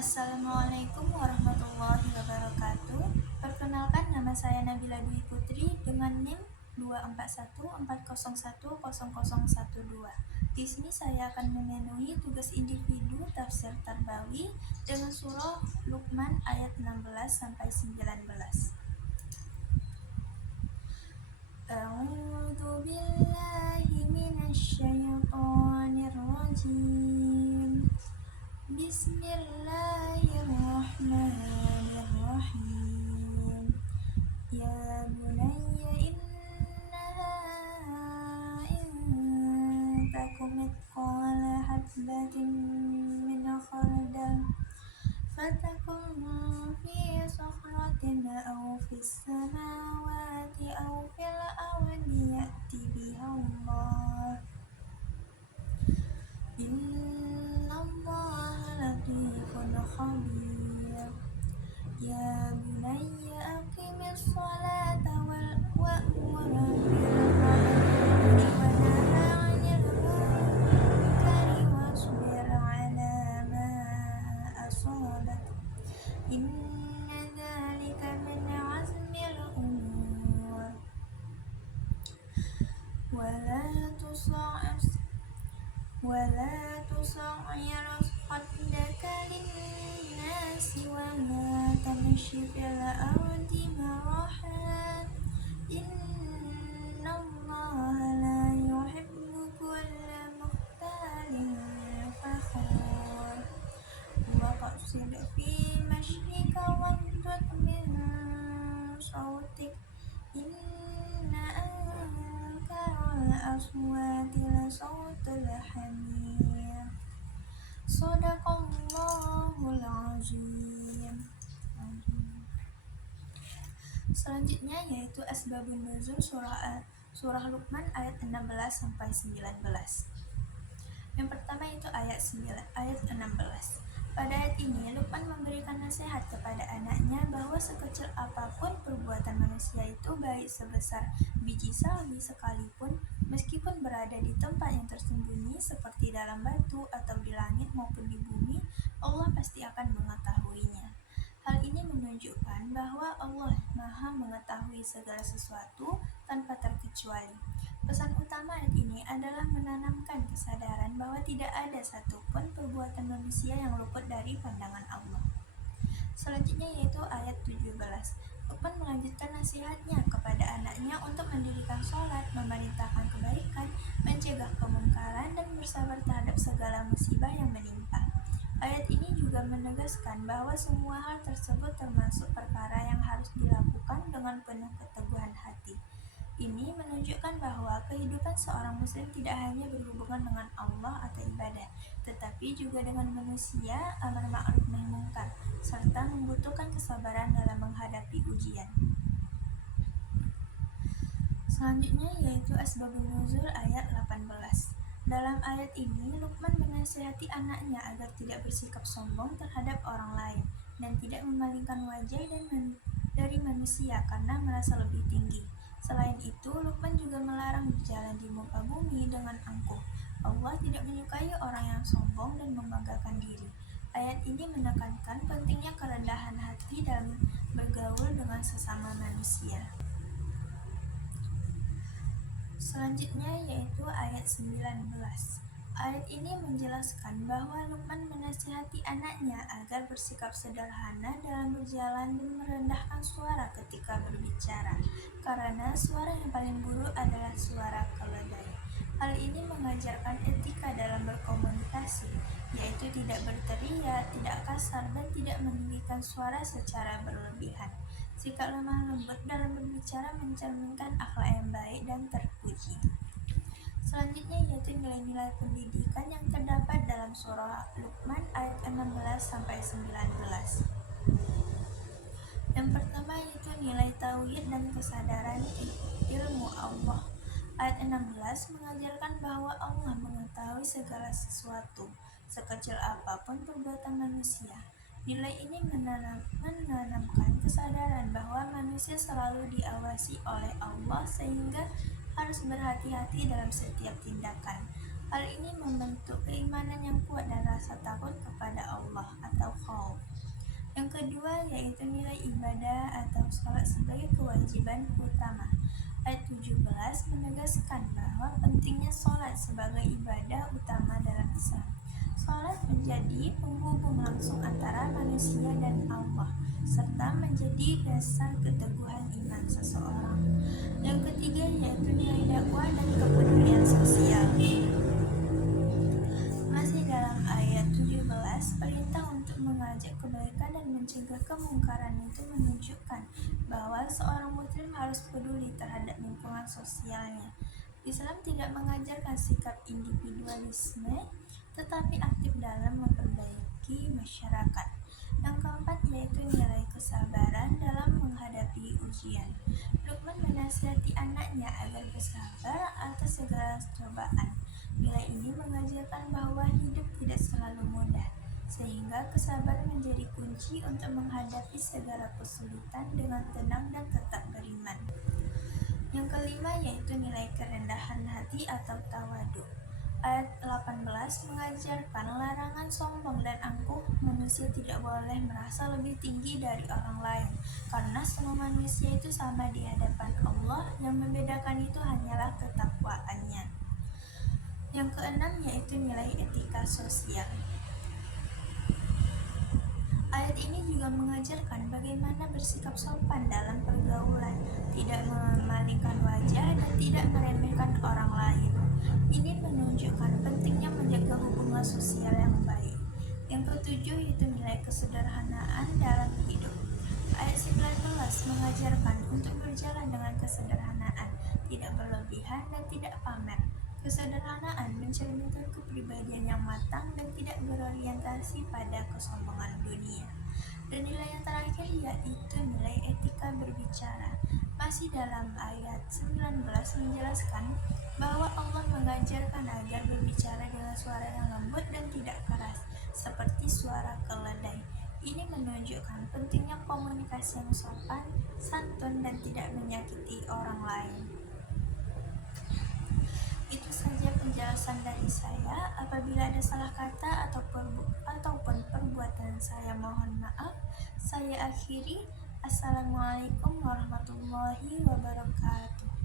Assalamualaikum warahmatullahi wabarakatuh. Perkenalkan, nama saya Nabila Dwi Putri dengan NIM 241401012. Di sini saya akan memenuhi tugas individu tafsir Tarbawi dengan surah Luqman ayat 16 sampai 19. A'udzu billahi minasy syaithanir rajim. Bismillahirrahmanirrahim. Ya bunayya innaha in takum mithqala habbatin min khardal fatakun fi sakhratin aw fis samawati aw fil ardi ya'ti biha Allah. Innallaha latifun khabir. Ya bunayya aqimis sholata wa'mur bil ma'rufi wa nahy 'anil munkari wasbir 'ala ma asabak. Inna dzalika min 'azmil umur. ولا تصعر خدك للناس ولا تمش في الأرض مرحا إن الله لا يحب كل مختال فخور وقصد في مشيك واغضض من صوتك إن أنكر الأصوات لصوت الحمير. Shadaqallahul azim. Selanjutnya yaitu asbabun nuzul surah Luqman ayat 16 sampai 19. Yang pertama itu ayat 16. Pada ayat ini Luqman memberikan nasihat kepada anaknya bahwa sekecil apapun perbuatan manusia itu, baik sebesar biji sawi sekalipun, meskipun berada di tempat yang tersembunyi seperti dalam batu atau di langit maupun di bumi, Allah pasti akan mengetahuinya. Hal ini menunjukkan bahwa Allah Maha mengetahui segala sesuatu tanpa terkecuali. Pesan utama ayat ini adalah menanamkan kesadaran bahwa tidak ada satupun perbuatan manusia yang luput dari pandangan Allah. Selanjutnya yaitu ayat 17. Luqman melanjutkan nasihatnya kepada anaknya untuk mendirikan sholat, memerintahkan kebaikan, mencegah kemungkaran, dan bersabar terhadap segala musibah yang menimpa. Ayat ini juga menegaskan bahwa semua hal tersebut termasuk perkara yang harus dilakukan dengan penuh keteguhan hati. Ini menunjukkan bahwa kehidupan seorang muslim tidak hanya berhubungan dengan Allah atau ibadah, tetapi juga dengan manusia, amar ma'ruf nahi munkar, serta membutuhkan kesabaran dalam menghadapi ujian. Selanjutnya yaitu asbabun nuzul ayat 18. Dalam ayat ini, Luqman menasihati anaknya agar tidak bersikap sombong terhadap orang lain dan tidak memalingkan wajah dari manusia karena merasa lebih tinggi. Selain itu, Luqman juga melarang berjalan di muka bumi dengan angkuh. Allah tidak menyukai orang yang sombong dan membanggakan diri. Ayat ini menekankan pentingnya kerendahan hati dalam bergaul dengan sesama manusia. Selanjutnya yaitu ayat 19. Ayat ini menjelaskan bahwa Luqman menasihati anaknya agar bersikap sederhana dalam berjalan dan merendahkan suara ketika berbicara, karena suara yang paling buruk adalah suara keledai. Hal ini mengajarkan etika dalam berkomunikasi, yaitu tidak berteriak, tidak kasar, dan tidak meninggikan suara secara berlebihan. Sikap lemah lembut dalam berbicara mencerminkan akhlak yang baik dan terpuji. Selanjutnya yaitu nilai-nilai pendidikan yang terdapat dalam surah Luqman ayat 16 sampai 19. Yang pertama yaitu nilai tauhid dan kesadaran ilmu Allah. Ayat 16 mengajarkan bahwa Allah mengetahui segala sesuatu, sekecil apapun perbuatan manusia. Nilai ini menanamkan kesadaran bahwa manusia selalu diawasi oleh Allah sehingga harus berhati-hati dalam setiap tindakan. Hal ini membentuk keimanan yang kuat dan rasa takut kepada Allah atau khauf. Yang kedua yaitu nilai ibadah atau sholat sebagai kewajiban utama. Ayat 17 menegaskan bahwa pentingnya sholat sebagai ibadah utama dalam Islam. Sholat menjadi penghubung langsung antara manusia dan Allah, serta menjadi dasar keteguhan iman seseorang. Yang ketiga yaitu nilai dakwah dan kepedulian sosial. Masih dalam ayat 17, perintah untuk mengajak kebaikan dan mencegah kemungkaran itu menunjukkan bahwa seorang muslim harus peduli terhadap lingkungan sosialnya. Islam tidak mengajarkan sikap individualisme, tetapi aktif dalam memperbaiki masyarakat. Yang keempat yaitu nilai kesabaran dalam menghadapi ujian. Luqman menasihati anaknya agar bersabar atas segala cobaan. Nilai ini mengajarkan bahwa hidup tidak selalu mudah, sehingga kesabaran menjadi kunci untuk menghadapi segala kesulitan dengan tenang dan tetap beriman. Yang kelima yaitu nilai kerendahan hati atau tawadu. Ayat 18 mengajarkan larangan sombong dan angkuh. Manusia tidak boleh merasa lebih tinggi dari orang lain, karena semua manusia itu sama di hadapan Allah. Yang membedakan itu hanyalah ketakwaannya. Yang keenam yaitu nilai etika sosial. Ayat ini juga mengajarkan bagaimana bersikap sopan dalam pergaulan, tidak memalingkan wajah dan tidak meremehkan orang lain. Ini menunjukkan pentingnya menjaga hubungan sosial yang baik. Yang ketujuh yaitu nilai kesederhanaan dalam hidup. Ayat 19 mengajarkan untuk berjalan dengan kesederhanaan, tidak berlebihan dan tidak pamer. Kesederhanaan mencerminkan kepribadian yang matang dan tidak berorientasi pada kesombongan dunia. Dan nilai yang terakhir yaitu nilai etika berbicara. Masih dalam ayat 19 menjelaskan bahwa Allah mengajarkan agar berbicara dengan suara yang lembut dan tidak keras, seperti suara keledai. Ini menunjukkan pentingnya komunikasi yang sopan, santun, dan tidak menyakiti orang lain. Itu saja penjelasan dari saya. Apabila ada salah kata ataupun perbuatan saya, mohon maaf. Saya akhiri. Assalamualaikum warahmatullahi wabarakatuh.